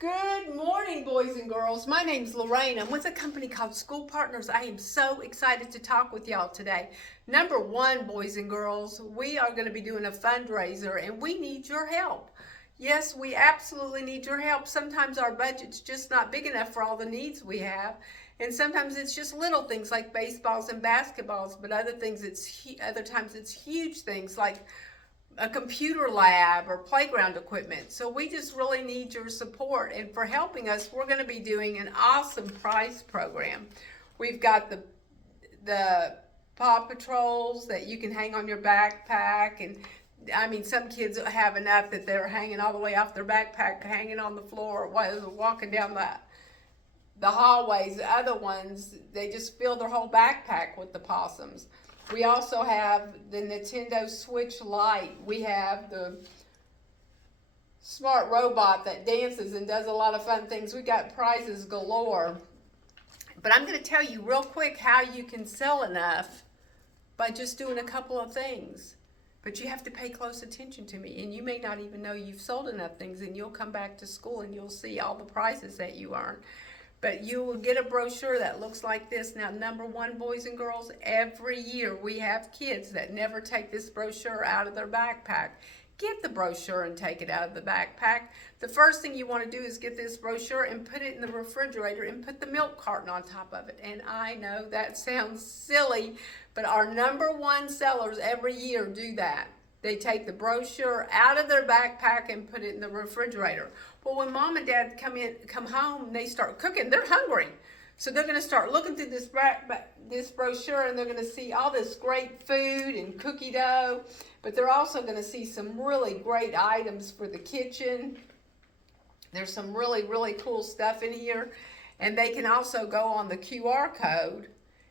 Good morning, boys and girls. My name's Lorraine. I'm with a company called School Partners. I am so excited to talk with y'all today. Number one, boys and girls, we are going to be doing a fundraiser and we need your help. Yes, we absolutely need your help. Sometimes our budget's just not big enough for all the needs we have. And sometimes it's just little things like baseballs and basketballs, but other times it's huge things like a computer lab or playground equipment. So we just really need your support. And for helping us, we're going to be doing an awesome prize program. We've got the Paw Patrols that you can hang on your backpack, and I mean, some kids have enough that they're hanging all the way off their backpack, hanging on the floor while they're walking down the hallways. The other ones, they just fill their whole backpack with the possums. We also have the Nintendo Switch Lite. We have the smart robot that dances and does a lot of fun things. We got prizes galore. But I'm going to tell you real quick how you can sell enough by just doing a couple of things. But you have to pay close attention to me, and you may not even know you've sold enough things, and you'll come back to school and you'll see all the prizes that you earn. But you will get a brochure that looks like this. Now, number one, boys and girls, every year we have kids that never take this brochure out of their backpack. Get the brochure and take it out of the backpack. The first thing you want to do is get this brochure and put it in the refrigerator and put the milk carton on top of it. And I know that sounds silly, but our number one sellers every year do that. They take the brochure out of their backpack and put it in the refrigerator. Well, when mom and dad come home, and they start cooking, they're hungry. So they're going to start looking through this brochure, and they're going to see all this great food and cookie dough. But they're also going to see some really great items for the kitchen. There's some really, really cool stuff in here. And they can also go on the QR code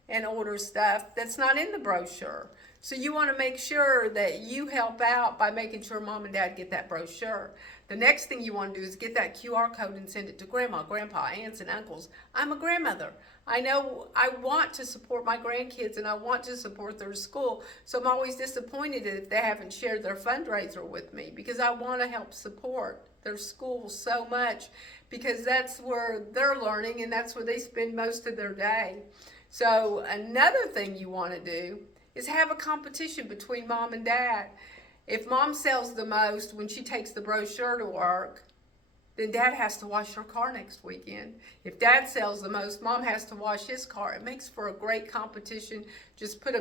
and order stuff that's not in the brochure. So you want to make sure that you help out by making sure mom and dad get that brochure. The next thing you want to do is get that QR code and send it to grandma, grandpa, aunts, and uncles. I'm a grandmother. I know I want to support my grandkids and I want to support their school. So I'm always disappointed if they haven't shared their fundraiser with me, because I want to help support their school so much, because that's where they're learning and that's where they spend most of their day. So another thing you want to do is have a competition between mom and dad. If mom sells the most when she takes the brochure to work, then dad has to wash her car next weekend. If dad sells the most, mom has to wash his car. It makes for a great competition. Just put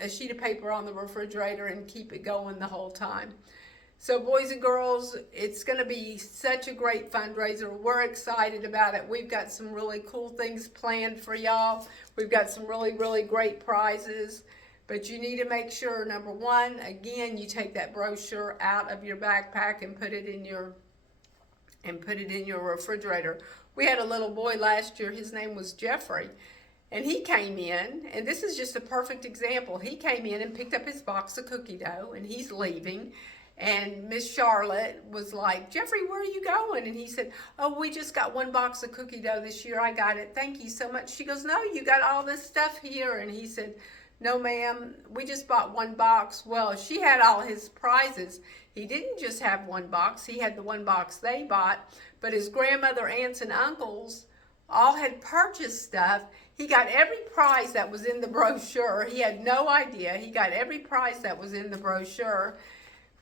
a sheet of paper on the refrigerator and keep it going the whole time. So boys and girls, it's going to be such a great fundraiser. We're excited about it. We've got some really cool things planned for y'all. We've got some really, really great prizes. But you need to make sure, number one, again, you take that brochure out of your backpack and put it in your refrigerator. We had a little boy last year. His name was Jeffrey. And he came in, and this is just a perfect example. He came in and picked up his box of cookie dough, and he's leaving. And Miss Charlotte was like, Jeffrey, where are you going? And he said, oh, we just got one box of cookie dough this year. I got it. Thank you so much. She goes, no, you got all this stuff here. And he said, no, ma'am, we just bought one box. Well, she had all his prizes. He didn't just have one box. He had the one box they bought. But his grandmother, aunts, and uncles all had purchased stuff. He got every prize that was in the brochure. He had no idea. He got every prize that was in the brochure.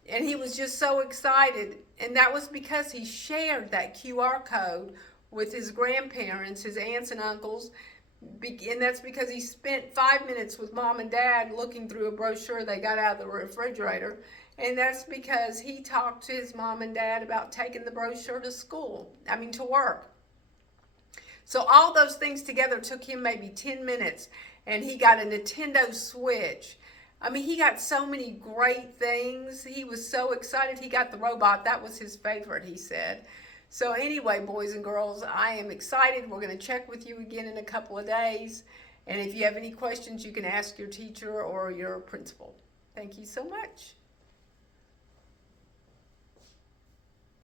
And he was just so excited. And that was because he shared that QR code with his grandparents, his aunts and uncles. And that's because he spent 5 minutes with mom and dad looking through a brochure they got out of the refrigerator. And that's because he talked to his mom and dad about taking the brochure to work. So all those things together took him maybe 10 minutes. And he got a Nintendo Switch. He got so many great things. He was so excited. He got the robot. That was his favorite, he said. So anyway, boys and girls, I am excited. We're going to check with you again in a couple of days. And if you have any questions, you can ask your teacher or your principal. Thank you so much.